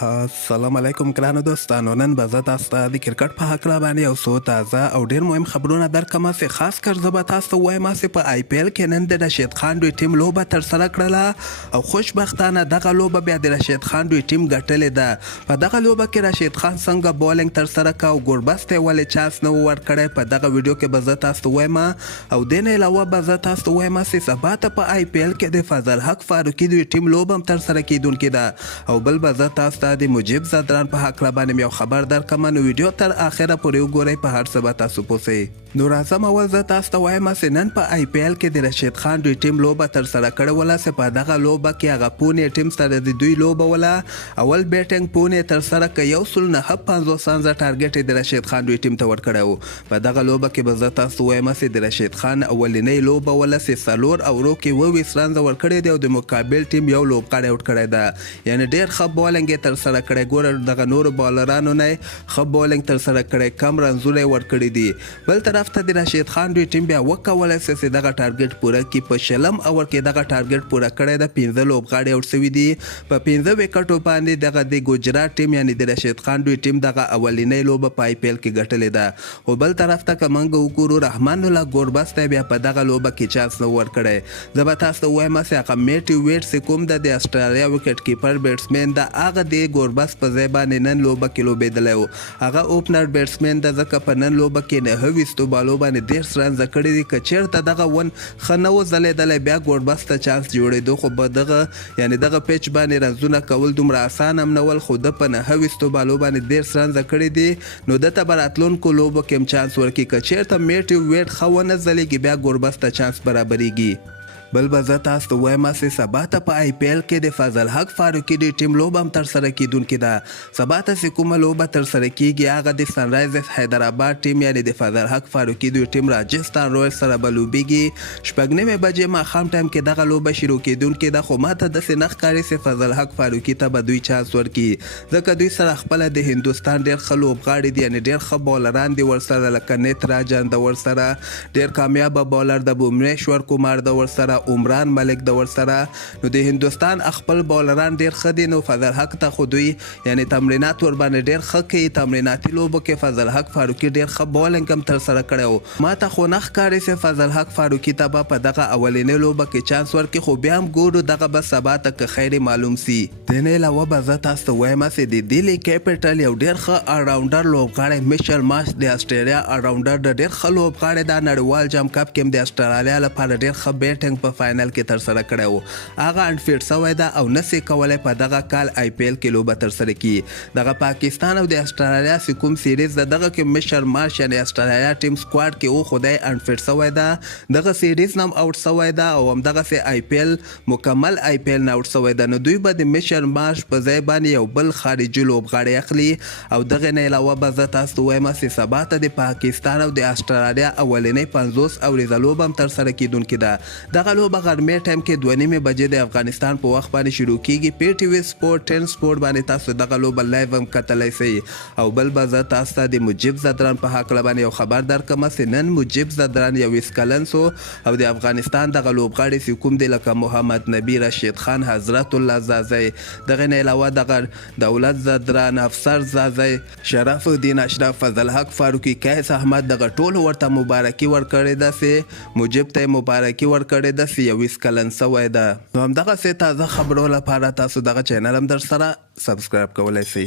السلام علیکم ګرانو دوستانو. نن به زه تاسو ته د کرکټ په هکله باندې یو څو تازه او ډیر مهم خبرونه درکړم چې خاص کر زه به تاسو ته وایم چې په آی پی ایل کې نن د رشید خان دوی ټیم لوبه ترسره کړله او خوشبختانه دغه لوبه بیا د رشید خان دوی ټیم ګټلې ده. په دغه لوبه کې رشید خان څنګه بولینګ ترسره کړه او ګوربز ته ولې چانس نه ورکړی په دغه ویډیو کې به زه تاسو ته وایم او دې نه علاوه به زه تاسو ته وایم چې سبا ته په آی پی ایل کې د فضل حق فاروقي دوی ټیم لوبه هم ترسره کیدونکې ده او بل به زه تاسو ته د مجيب زدران په هکله باندې یو خبر درکړم. نو ویډیو تر اخره پورې وګورئ، په هر څه به تاسو پوه سئ. نو راځم اول زه تاسو ته وایم چې نن په آی پی ایل کې د رشید خان دوی ټیم لوبه ترسره کړې وله چې په دغه لوبه کې هغه پونې ټیم سره د دوی لوبه وله. اول بیټینګ پونې ترسره کړه، 150 ټارګټ یې د رشید خان دوی ټیم ته ورکړی و. په دغه لوبه کې به زه تاسو ته وایم چې د رشید خان اولنۍ لوبه وله چې 4 اوورو کې 20 رنزه ورکړی دی او د مقابل ټیم یو لوبغاړی آوټ کړی ده. یعنې ډېر ښه بولینګ یې ترسره کړی. ګوره دغه نورو بالرانو نه ښه بولینګ ترسره کړی، کم رنزونه یې ورکړي دي. بل طرف ته د رشید خان دوی ټیم بیا وکولی چې دغه ټارګټ پوره کړي. په 20 اوور کې دغه ټارګټ پوره کړی ده. 15 لوبغاړي آوټ شوي دي. په 15 وکټو باندې دغه د ګجرات ټیم یعنې د رشید خان دوی ټیم دغه اولنۍ لوبه په آی پی ایل کې ګټلې ده. خو بل طرف ته که موږ وګورو، رحمان الله ګوربز ته بیا په دغه لوبه کې چانس نه ورکړی. زه به تاسو ته ووایم چې هغه میټي ویټ چې کوم ده د اسټرالیا وکټ کیپر بیټسمین ده، هغه د ګوربز په ځای باندې نن لوبه کې لوبېدلی و. هغه اوپنر بیټسمین ده، ځکه په نن لوبه کې 9 بالو باندې 10 رنزه کړي دي. که چېرته دغه ون ښه نه و ځلېدلی بیا ګوربز ته چانس جوړېدو، خو په دغه یعنې دغه پیچ باندې رنزونه کول دومره اسان هم نه ول. خو ده په 9 بالو باندې 10 رنزه کړي دي، نو ده ته به راتلونکو لوبو کې هم چانس ورکړي. که چېرته میټي ویټ ښه ونه ځلېږي بیا ګوربز ته چانس برابرېږي. بل به زه تاسو ته وایم چې سبا ته په آی پی ایل کې د فضل حق فاروقي د ټیم لوبه هم ترسره کیدونکې ده. سبا ته چې کومه لوبه ترسره کیږي هغه د سنرایزرز حیدرآباد ټیم یعنې د فضل حق فاروقي دوی ټیم راجستان رویلز سره به لوبېږي. 6:30 بجې ماښام ټایم کې دغه لوبه شروع کیدونکې ده. خو ماته داسې نه ښکاري چې فضل حق فاروقي ته به دوی چانس ورکړي، ځکه دوی سره خپله د هندوستان ډېر ښه لوبغاړي دي، یعنې ډېر ښه بولران دي ورسره، لکه نیت راجان د ورسره ډېر کامیابه بولر د بومنیشور کمار د ورسره، عمران ملک د ورسره. نو د هندوستان خپل بولران ډیر ښه دي. نو فضل حق ته خو دوی یعنی تمرینات ور باندې ډیر ښه کوي. تمریناتي لوبو کې فضل حق فاروقي ډیر ښه بولینګ هم ترسره کړی و. ما ته خو نه ښکاري چې فضل حق فاروقي ته به په دغه اولنۍ لوبه کې چانس ورکړي، خو بیا هم ګورو دغه به سبا ته که خیر معلوم سي. د نه علاوه به زه تاسو ته وایم چې د دهلي کیپټل یو ډیر ښه الراونډر لوبغاړی میشل مارش د اسټرالیا الراونډر د ډیر ښه لوبغاړی د نړیوال جام کپ کې هم د اسټرالیا لپاره ډیر ښه بیټینګ په فائنل کې ترسره کړی و. هغه انفیټ شوی ده او نسي کولی په دغه کال آی پی ایل کې لوبه ترسره کړي. دغه پاکستان او د اسټرالیا چې کوم سیریز ده دغه کې مشر مارش یعنې اسټرالیا ټیم سکواډ کې و، خو دی انفیټ شوی ده. دغه سیریز نه هم آوټ شوی ده او همدغسې آی پی ایل مکمل آی پی ایل نه آوټ شوی ده. نو دوی به د مشر مارش په ځای باندې یو بل خارجي لوبغاړی اخلي. او دغه نه علاوه به زه تاسو ته وایم چې سبا ته د پاکستان او د اسټرالیا اولنۍ 50 اوریزه لوبه هم ترسره کیدونکې ده. دغه لوبه غرمې ټایم کې 2:30 بجې د افغانستان په وخت باندې شروع کیږي. پی ټي وي سپورت 10 سپورت باندې تاسو دغه لوبه لایو هم کتلی سئ. او بل به زه تاسو ته د مجيب زدران په هکله باندې یو خبر درکړم چې نن مجيب زدران 21 کلن سو او د افغانستان دغه لوبغاړي چې کوم دی لکه محمد نبی، رشید خان، حضرت الله زازی، دغه نه علاوه دغه دولت زدران، افسر زازی، شرف الدین اشرف، فضل حق فاروقي، قیس احمد، دغه ټول ورته مبارکي ورکړې ده چې مجيب ته مبارکي ورکړې ده چې 21 کلن سوی ده. نو همدغسې تازه خبرو لپاره تاسو دغه چینل هم در سره سبسکرایب کولی شئ.